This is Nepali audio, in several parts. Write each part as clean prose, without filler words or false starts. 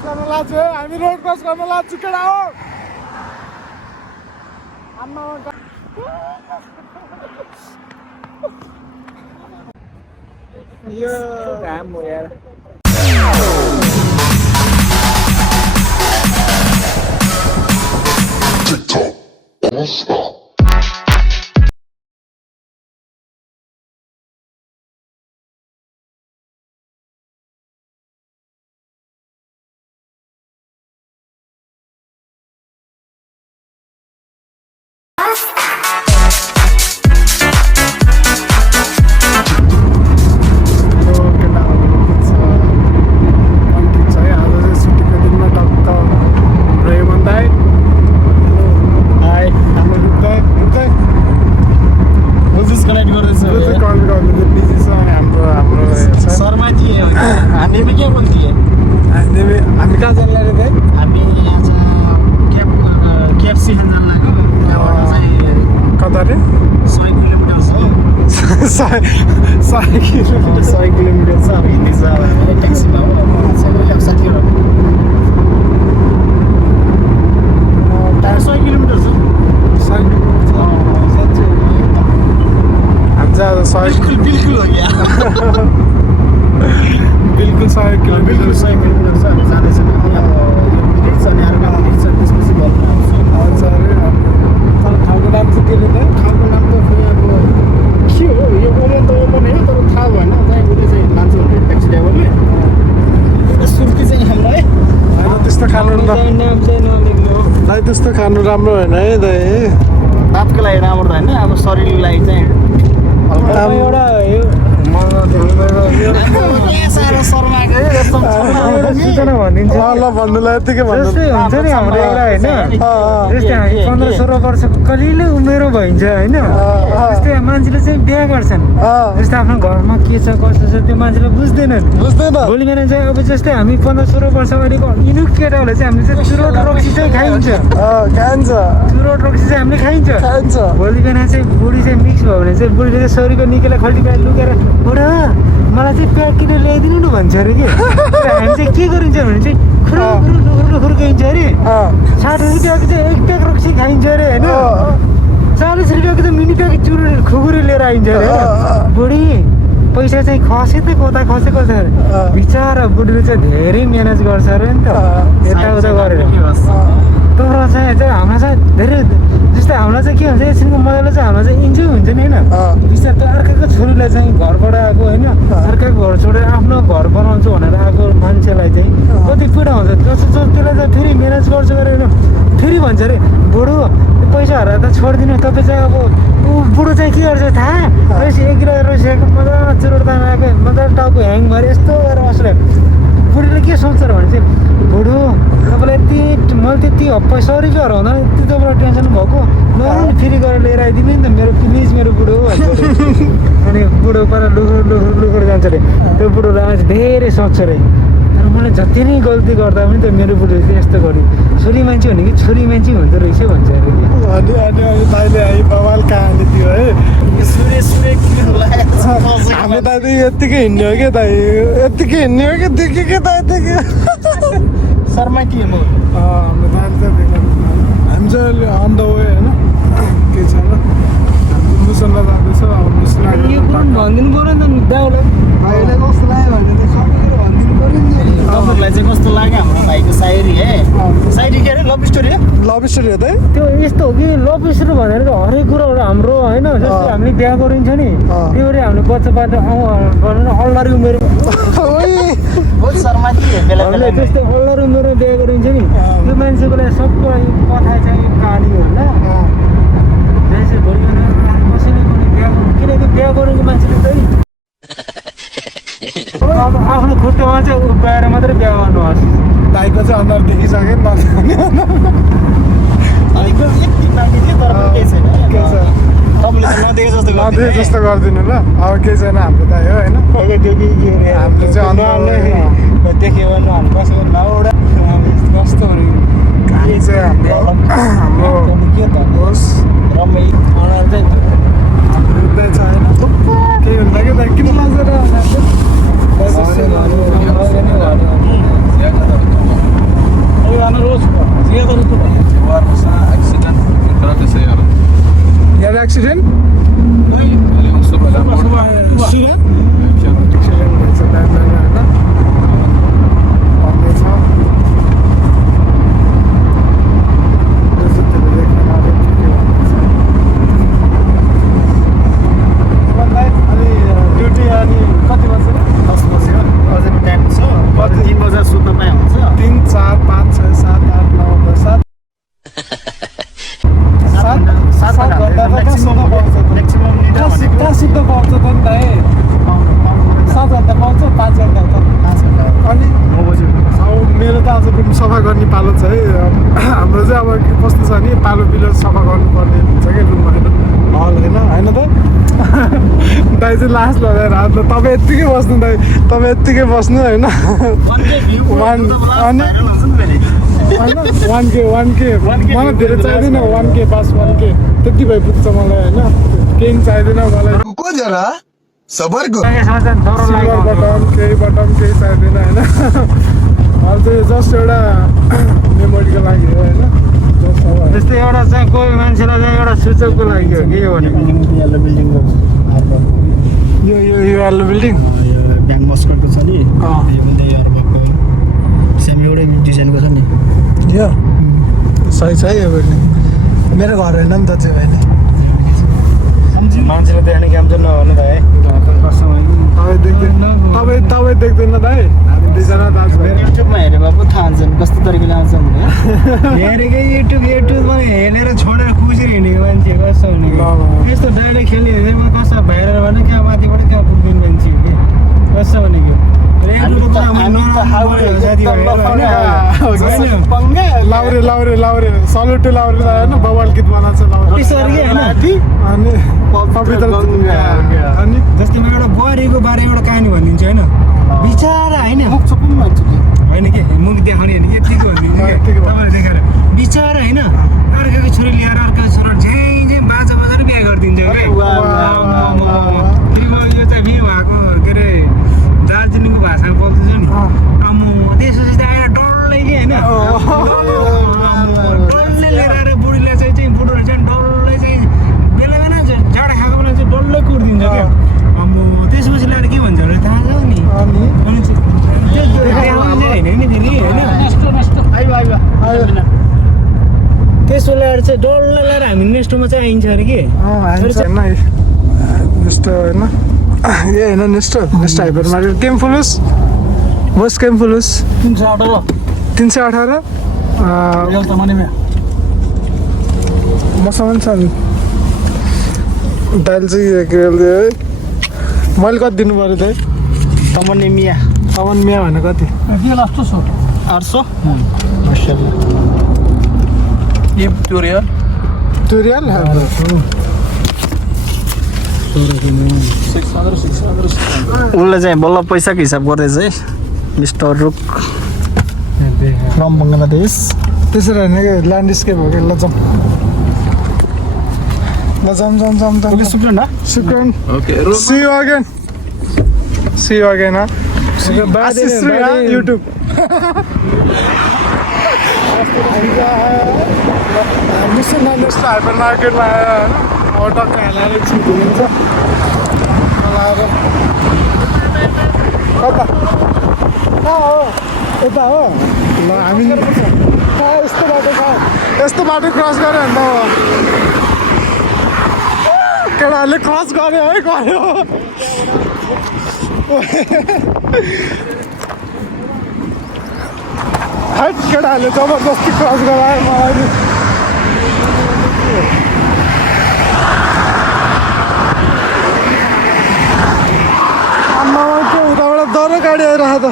क्रस गर्न लाग्छु है हामी रोड क्रस गर्न लाग्छु केटा हो आम्मा यो काम हो यार TikTok All-Star बिल्कुल हो गया बिल्कुल 100 किलोमिटर छ हामी जाँदैछौँ अनि अर्को मिरिक छ त्यसपछि घरमा आउँछु हजुर तर ठाउँको नाम चाहिँ के लेख्दा ठाउँको नाम त खोइ अब के हो यो ओमन त ओमन हो तर थाहा भएन त्यहाँ उसले चाहिँ लान्छ भने ट्याक्सी ड्राइभरले एउटा सुर्ती चाहिँ हामीलाई होइन त्यस्तो खानु नाम चाहिँ नलेख्नु हो दाइ त्यस्तो खानु राम्रो होइन है दाइ दाँतको लागि राम्रो होइन अब शरीरको लागि चाहिँ एउटा सूचना भनिदिन्छ ल भन्नुलाई यतिकै जस्तै हुन्छ नि हाम्रो एउटा होइन जस्तै हामी 15-16 वर्षको कलिलो उमेरो भइन्छ होइन जस्तै मान्छेले चाहिँ बिहा गर्छन् जस्तै आफ्नो घरमा के छ कसो छ त्यो मान्छेले बुझ्दैन भोलि बिहान चाहिँ अब जस्तै हामी 15-16 वर्ष अगाडिको इनुक केटाहरूले चाहिँ हामीले चाहिँ चुरोट रक्सी चाहिँ खाइन्छ चुरोट रक्सी चाहिँ हामीले खाइन्छ भोलि बिहान चाहिँ बुढी चाहिँ मिक्स भयो भने चाहिँ बुढीले चाहिँ छोरीको निकेलाई खल्टी प्याज लुकेर बुढा मलाई चाहिँ प्याक किनेर ल्याइदिनु न भन्छ अरे कि हामी चाहिँ के गरिन्छ भने चाहिँ खुर्काइन्छ अरे 60 रुपियाँको चाहिँ एक प्याक रक्सी खाइन्छ अरे होइन 40 रुपियाँको चाहिँ मिनी प्याक चुरो खुकुरी लिएर आइन्छ अरे बुढी पैसा चाहिँ खसे त कता खसेको छ अरे बिचरा बुढीले चाहिँ धेरै म्यानेज गर्छ अरे नि त यताउता गरेर तर चाहिँ हामीलाई चाहिँ धेरै जस्तै हामीलाई चाहिँ के हुन्छ एकछिनको मजाले चाहिँ हामीलाई चाहिँ इन्जोय हुन्छ नि होइन बिस्तारै त्यो अर्काको छोरीलाई चाहिँ घरबाट आएको होइन अर्काको घर छोडेर आफ्नो घर बनाउँछु भनेर आएको मान्छेलाई चाहिँ कति पीडा हुन्छ त्यसलाई चाहिँ फेरि म्यानेज गर्छु अरे होइन फेरि भन्छ अरे बुढो पैसाहरू त छोडिदिनु तपाईँ चाहिँ अब ऊ बुढो चाहिँ के गर्छ थाहा रैसी 1 किलो रैसीको मजा चुरोट तान आएको मजा टाउको ह्याङ भएर यस्तो गरेर असले बुढीले के सोच्छ भने चाहिँ बुढो तपाईँलाई यति मैले त्यति पैसा रुपियाँ हराउँदा यति तपाईँलाई टेन्सन भएको नराम्रो फेरि गरेर लिएर आइदिनु नि त मेरो प्लिज मेरो बुढो भन्छ अनि बुढो पर लुखुर जान्छ अरे त्यो बुढोलाई आज धेरै सोच्छ अरे तर मैले जति नै गल्ती गर्दा पनि त मेरो बुढोले चाहिँ यस्तो गर्यो छोरी मान्छे भने कि छोरी मान्छे हुँदो रहेछ भन्छ अरे अनि दाइले आई बवाल कहानी थियो है हाम्रो दाइ यत्तिकै हिँड्ने हो क्या दाइ यत्तिकै हिँड्ने हो क्या देखेँ क्या दाइ देखेँ शर्मा के हो हाम्रो दाइ त हामी चाहिँ अन द वे होइन के छ र हाम्रो मुसलमा जाँदैछ अब मुसलमा भनिदिनु पऱ्यो नि त दाउलाई भाइलाई कस्तो लाग्यो भने सबैले भनिदिनु पऱ्यो नि तपाईँहरूलाई चाहिँ कस्तो लाग्यो हाम्रो भाइको सायरी है सायरी के अरे लभ स्टोरी हो त त्यो यस्तो हो कि लभ स्टोरी भनेर हरेक कुरोहरू हाम्रो होइन जस्तो हामीले बिहा गरिन्छ नि त्यो गरी हामीले बच्चाबाट भनेर अल्लारी उमेर हामीले त्यस्तो अल्लारी उमेरमा बिहा गरिन्छ नि त्यो मान्छेको लागि सबको लागि कथा चाहिँ कहानीहरू ल मान्छे भोलि कसैले पनि बिहा किनकि बिहा गरेको मान्छेले चाहिँ अब आफ्नो खुट्टामा चाहिँ उभिएर मात्रै बिहा गर्नुहोस् दाइको चाहिँ अनुहार देखिसक्यो नि नदेखे जस्तो गरिदिनु ल अब केही छैन हाम्रो दाइ हो होइन हामीले चाहिँ अनुहारले देख्यो भने हामी कसैको लाउडा कस्तो भने चाहिँ हाम्रो के त होस् रमाइ अनुहार चाहिँ छ होइन केही हुँदा कि दाइ किन लाजेर यार एक्सीडेंट ड्युटी अनि कति बज्छ 10 बज्यो अझै टाइम छ 3 बजे सुत्न पाए हुन्छ 3 4 5 6 7 8 9 10 7 म्याक्सिमम लिटर भनेको कहाँ सुत्न पाउँछ त नि दाइ 7 घन्टा पाउँछ 5 घन्टा त 5 घन्टा अनि 9 बजे मेरो त आज पनि सफा गर्ने पालो छ है हाम्रो चाहिँ अब कस्तो छ नि पालो बिलो सफा गर्नुपर्ने हुन्छ क्या रुममा होइन हल होइन त दाइ चाहिँ लास्ट लगाएर अन्त तपाईँ यत्तिकै बस्नु दाइ तपाईँ यत्तिकै बस्नु होइन अनि होइन 1K मलाई धेरै चाहिँदैन 1K पास 1K त्यति भए पुग्छ मलाई होइन केही चाहिँदैन मलाई रुको जरा सबर को सिल्भर बटन केही चाहिँदैन होइन अहिले चाहिँ जस्ट एउटा मेमोरीको लागि हो होइन जस्ट अब जस्तै एउटा चाहिँ कोही मान्छेलाई चाहिँ एउटा सूचकको लागि हो कि यो भनेको येलो बिल्डिङ यो येल्लो बिल्डिङ ब्याङ्क मस्कटको छ नि यो पनि यार भएको सेम एउटै डिजाइनको छ नि यो सही छ है यो बिल्डिङ मेरो घर होइन नि त त्यो होइन मान्छेले देख्ने काम चाहिँ नगर्नु त है तपाईँ देख्दैन दाइ हामी दुईजना दाजुभाइ युट्युबमा हेरेर भए पो थाहा हुन्छ नि कस्तो तरिकाले आउँछ भने हेरेकै युट्युबमा हेरेर छोडेर खुजेर हिँडेको मान्छे कस्तो भनेको यस्तो डाइरेक्ट खेल्ने हेरेमा कसो भाइरल भने क्या माथिबाट क्या पुग्दैन मान्छे हो कि कस्तो भनेको लाउरे सल्युट टु लाउरे होइन बवाल गीत बनाएको छ लाउरे अनि पवित्र अनि जस्तै म एउटा बुहारीको बारेमा एउटा कहानी भनिदिन्छु होइन बिचारा होइन होइन के मुख देखाउने होइन यतिको भनिदिन्छु तपाईँले देखाएर बिचारा होइन अर्काको छोरी ल्याएर अर्काको छोरा झ्याइ बाजा बजाएर बिहा गरिदिन्छ क्या यो चाहिँ बिहे भएको के अरे दार्जिलिङको भाषामा बोल्दैछ नि आम्मो त्यसपछि त आएर डल्लै कि होइन डल्लै लिएर आएर बुढीलाई चाहिँ बुढोले चाहिँ डल्लै चाहिँ बेला बेला जाडा खाएको बेला चाहिँ डल्लै कुर्दिन्छ क्या आम्मो त्यसपछि ल्याएर के भन्छ भने थाहा छ नि अनि त्यसो ल्याएर चाहिँ डल्लै ल्याएर हामी नेक्स्टमा चाहिँ आइन्छ अरे कि नेक्स्ट होइन ए होइन नेक्स्ट हाइपर मार्केट केम्फुलुस बस केम्फुलुस 318 मसँग छ नि दाइल चाहिँ के अरे मैले कति दिनु पऱ्यो त तमन मिया भने कति 800 ट्युरियल उसले चाहिँ बल्ल पैसाको हिसाब गर्दैछ है मिस्टर रुक फ्रम बङ्गलादेश त्यसरी होइन कि ल्यान्डस्केप हो कि ल जाउँ सुक्रेन see you again YouTube next hyper मार्केटमा आएर होइन टक्क हालेर एकछिन घुमिन्छ कता कहाँ हो यता हो ल हामी यस्तो बाटो क्रस गऱ्यो भने त केटाहरूले क्रस गऱ्यो है गऱ्यो हाइट केटाहरूले जबरजस्ती क्रस गरायो मलाई आम्मामा के उताबाट डर गाडी आइरहेको त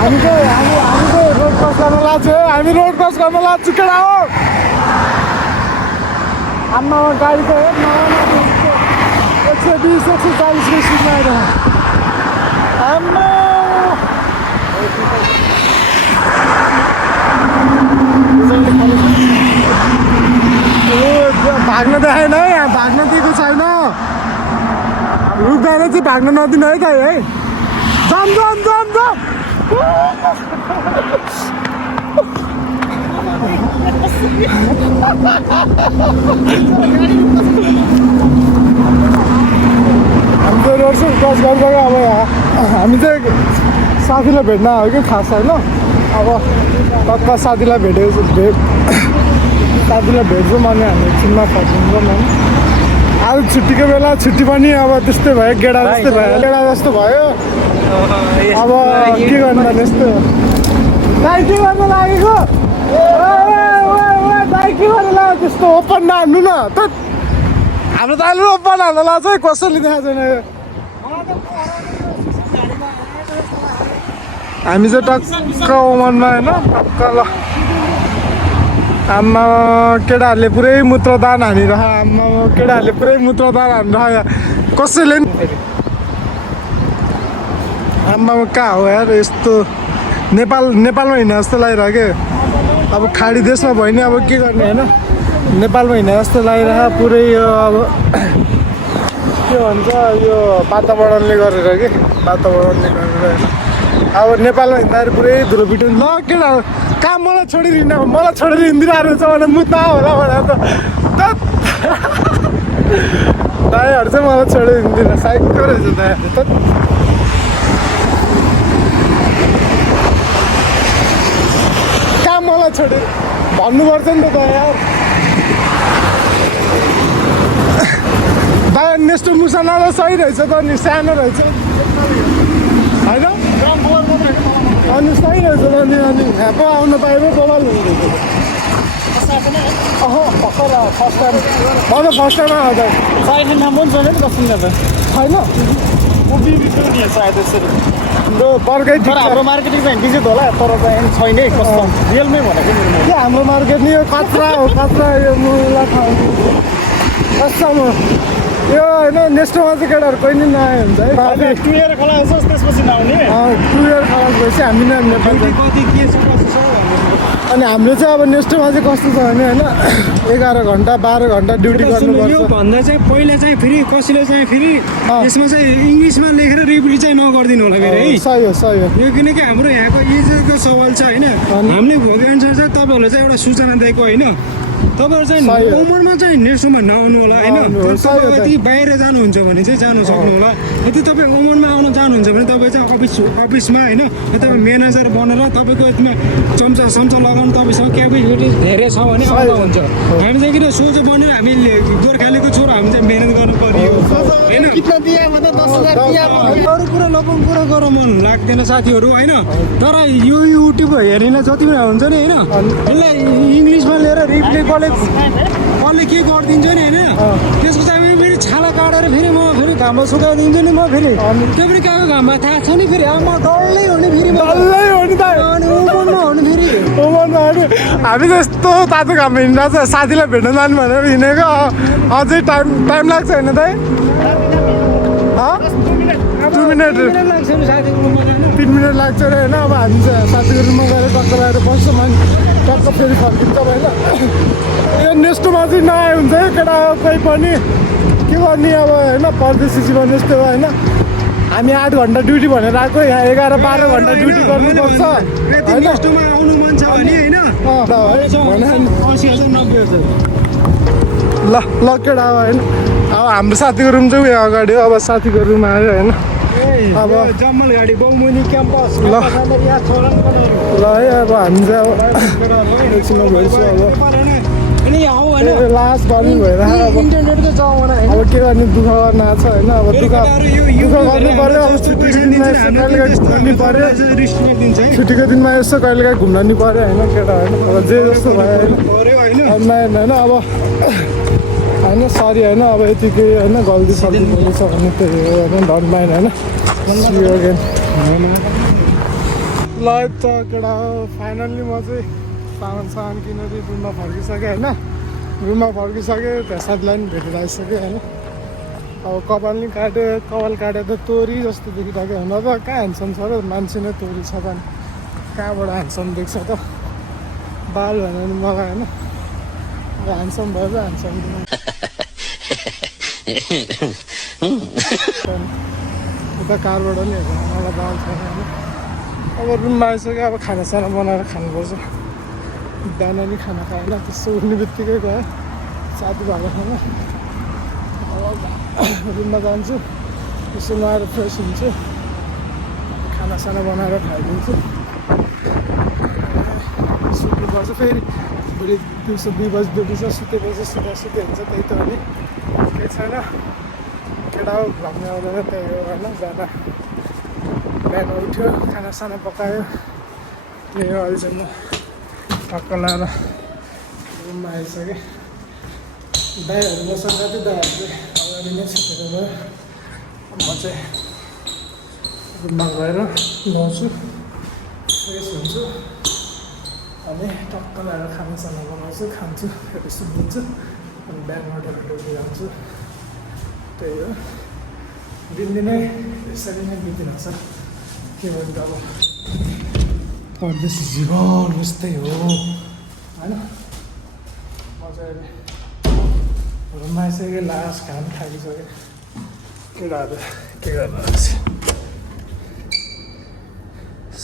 हामी रोड क्रस गर्न लाग्छौँ हामी रोड क्रस गर्न लाग्छौँ केटा हो आम्मामा गाडीको 120 140 स्पिडमा आइरहेको आम्मा भाग्न देखाएन है यहाँ भाग्न दिएको छैन रुँदैन चाहिँ भाग्न नदिनु है दाइ है जाम जाम जाम जाम हामी चाहिँ रोड चाहिँ क्रस गरेर अब हामी चाहिँ साथीलाई भेट्न आयो कि खास होइन अब पक्का साथीलाई साथीलाई भेट्छौँ अनि हामी एकछिनमा फर्किन्छौँ होइन आज छुट्टीको बेला छुट्टी पनि अब त्यस्तै भयो गेडा जस्तो भयो अब के गर्नु यस्तो दाइ के गर्नु लागेको दाइ के गर्नु लाग्यो त्यस्तो ओपन नहाल्नु न त हाम्रो दाइले ओपन हाल्नु लाग्छ है कसैले देखाएको छैन हामी चाहिँ टक्क ओमनमा होइन टक्क ल आम्मा केटाहरूले पुरै मूत्रदान हानिरह आम्मा केटाहरूले पुरै मूत्रदान हानिरह कसैले आम्मा कहाँ हो यार यस्तो नेपालमा हिँड्ने जस्तो लागिरह्यो क्या अब खाडी देशमा भयो नि अब के गर्ने होइन नेपालमा हिँड्ने जस्तो लागिरह पुरै यो अब के भन्छ यो वातावरणले गरेर के वातावरणले गरेर होइन अब नेपालमा हिँड्दाखेरि पुरै धुलो पिट्यो ल केटा कहाँ मलाई छोडेर हिँडिरहेको छ भने मुद्दा होला भनेर त दाइहरू चाहिँ मलाई छोडेर हिँड्दिनँ साइकल रहेछ दाइहरू त कहाँ मलाई छोडेर भन्नुपर्छ नि त दाइ यार दाइ नेक्स्ट मुसाना त सही रहेछ त नि सानो रहेछ होइन अनि सही रहेछ त अनि यहाँ पो आउनु पाए पो बबाल हुँदैछ भर्खर फर्स्ट टाइम म त फर्स्ट टाइम आउँदा साइड नाम पनि छैन नि कस्तो त छैन सायद यसरी हाम्रो बर्कै तर हाम्रो मार्केटिङ चाहिँ डिजिट होला तर चाहिँ छैन है कस्तो रियलमै भनेको के हाम्रो मार्केट नि यो कचरा हो कचरा यो मुला ठाउँ कस्तो यो होइन नेक्स्टमा चाहिँ केटाहरू कोही नि नआयो हुन्छ है 2 इयर खलास त्यसपछि नआउने 2 इयर खलास भएपछि हामी नै नेपाल कति के छ कसो छ अनि हाम्रो चाहिँ अब नेक्स्टमा चाहिँ कस्तो छ भने होइन 11 घन्टा 12 घन्टा ड्युटी गर्नुपर्छ यो भन्दा चाहिँ पहिला चाहिँ फेरि कसैले चाहिँ फेरि यसमा चाहिँ इङ्ग्लिसमा लेखेर रिप्ली चाहिँ नगरिदिनु होला फेरि है सही हो यो किनकि हाम्रो यहाँको इज्जतको सवाल छ होइन हामीले भोगे अनुसार चाहिँ तपाईँहरूलाई चाहिँ एउटा सूचना दिएको होइन तपाईँहरू चाहिँ उमरमा चाहिँ नेक्स्टमा नआउनु होला होइन तपाईँ यदि बाहिर जानुहुन्छ भने चाहिँ जानु सक्नु होला यदि तपाईँ उमरमा आउन चाहनुहुन्छ भने तपाईँ चाहिँ अफिसमा होइन तपाईँ म्यानेजर बनेर तपाईँको यसमा चम्चा लगाउनु तपाईँसँग क्यापेसिटी धेरै छ भने आउँदा हुन्छ हामी चाहिँ किन सोझो बनेर हामीले गोर्खालीको छोरो हामी चाहिँ मिहिनेत गर्नु पर्यो होइन अरू कुरा लोकल कुरा गर्न मन लाग्दैन साथीहरू होइन तर यो युट्युब हेर्नेलाई जति पनि हुन्छ नि होइन यसलाई इङ्ग्लिसमा लिएर रिप्ले कसले के गरिदिन्छ नि होइन त्यसको चाहिँ फेरि छाला काटेर फेरि म फेरि घाममा सुकाइदिन्छु नि म फेरि त्यो पनि कहाँको घाममा थाहा छ नि फेरि अब म डल्लै हो नि फेरि डल्लै हो नि त अनि उमनमा हो नि फेरि उमरमा हो नि हामी त यस्तो तातो घाममा हिँड्दा छ साथीलाई भेट्न जानु भनेर हिँडेको अझै टाइम लाग्छ होइन दाइ 2 मिनट लाग्छ नि साथीको रुममा जानु 3 मिनट लाग्छ अरे होइन अब हामी चाहिँ साथीको रुममा गएर टक्क लगाएर बस्छौँ अनि टक्क फेरि फर्किन्छ होइन यो नेक्स्टमा चाहिँ नआए हुन्छ है केटा कोही पनि के गर्ने अब होइन परदेशी जीवन यस्तो हो होइन हामी 8 घन्टा ड्युटी भनेर आएको यहाँ 11-12 घन्टा ड्युटी गर्नुपर्छ होइन नेक्स्टमा आउनु मन छ भने होइन 80,000 ल केटा अब होइन अब हाम्रो साथीको रुम चाहिँ उयो अगाडि हो अब साथीको रुम आयो होइन अब जम्मल गाडी बहुमुनी क्याम्पस ल है अब हामी चाहिँ अब एकछिनमा भेट्छु अब लास्ट गर्नु भएर अब इन्टरनेटको जमाना अब के गर्ने दुःख गर्न आएको छ होइन अब दुःख गर्नु पऱ्यो अब छुट्टीको दिनमा यसो कहिलेकाहीँ घुम्नु पऱ्यो छुट्टीको दिनमा यसो कहिलेकाहीँ घुम्न नि पऱ्यो होइन केटा होइन अब जे जस्तो भयो होइन नयाँ होइन अब होइन सरी होइन अब यतिकै होइन गल्ती सल्ती गर्नु छ भने त्यही हो होइन डन्ट माइन्ड होइन ल त केटा फाइनल्ली म चाहिँ सामान किनेर रुममा फर्किसकेँ होइन रुममा फर्किसकेँ त्यहाँ साथीलाई पनि भेटेर आइसकेँ होइन अब कपाल काट्यो त तोरी जस्तो देखिरहेको हुन त कहाँ ह्यान्डसम छ र मान्छे नै तोरी छ त कहाँबाट ह्यान्डसम देख्छ त बाल भनेर मलाई होइन ह्यान्डसम भयो ह्यान्डसम त कारबाट नि हेर्नु मलाई बाल छैन होइन अब रुममा आइसक्यो अब खानासाना बनाएर खानुपर्छ बिहान नि खाना खाएन त्यसो उठ्ने बित्तिकै गयो साथीभाइहरूसँग अब रुममा जान्छु यसो नुहाएर फ्रेस हुन्छु खानासाना बनाएर खाइदिन्छु सुत्नुपर्छ फेरि भोलि दिउँसो 2 बजी दुख्छ सुतेपछि सुते हुन्छ त्यही त हो नि केही छैन केटा हो घुम्ने आउँदैन त्यही हो होइन बिहान उठ्यो खानासाना पकायो त्यही हो अहिलेसम्म टक्क लाएर रुममा आइसकेँ दाइहरू मसँग चाहिँ दाइहरू चाहिँ अगाडि नै छुटेर गयो म चाहिँ रुममा गएर नुहाउँछु फ्रेस हुन्छु अनि टक्क लगाएर खानासाना बनाउँछु खान्छु फेरि सुत्दिन्छु अनि बिहान उठेर ड्युटी जान्छु त्यही हो दिनदिनै यसरी नै बितिरहेछ के भन्नु अब परदेशी जीवन यस्तै हो होइन म चाहिँ अहिले रुममा आइसकेँ लास्ट खाना खाइसकेँ केटाहरू के गर्नु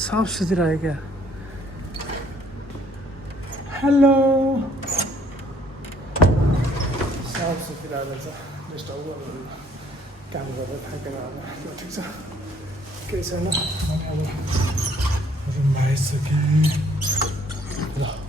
सब सुतिरहेको क्या हेलो सब सुतिरहेको छ डिस्टर्ब गर्नु काम गरेर थाकेर होला ठिक छ केही छैन अब रुममा आइसकेँ ल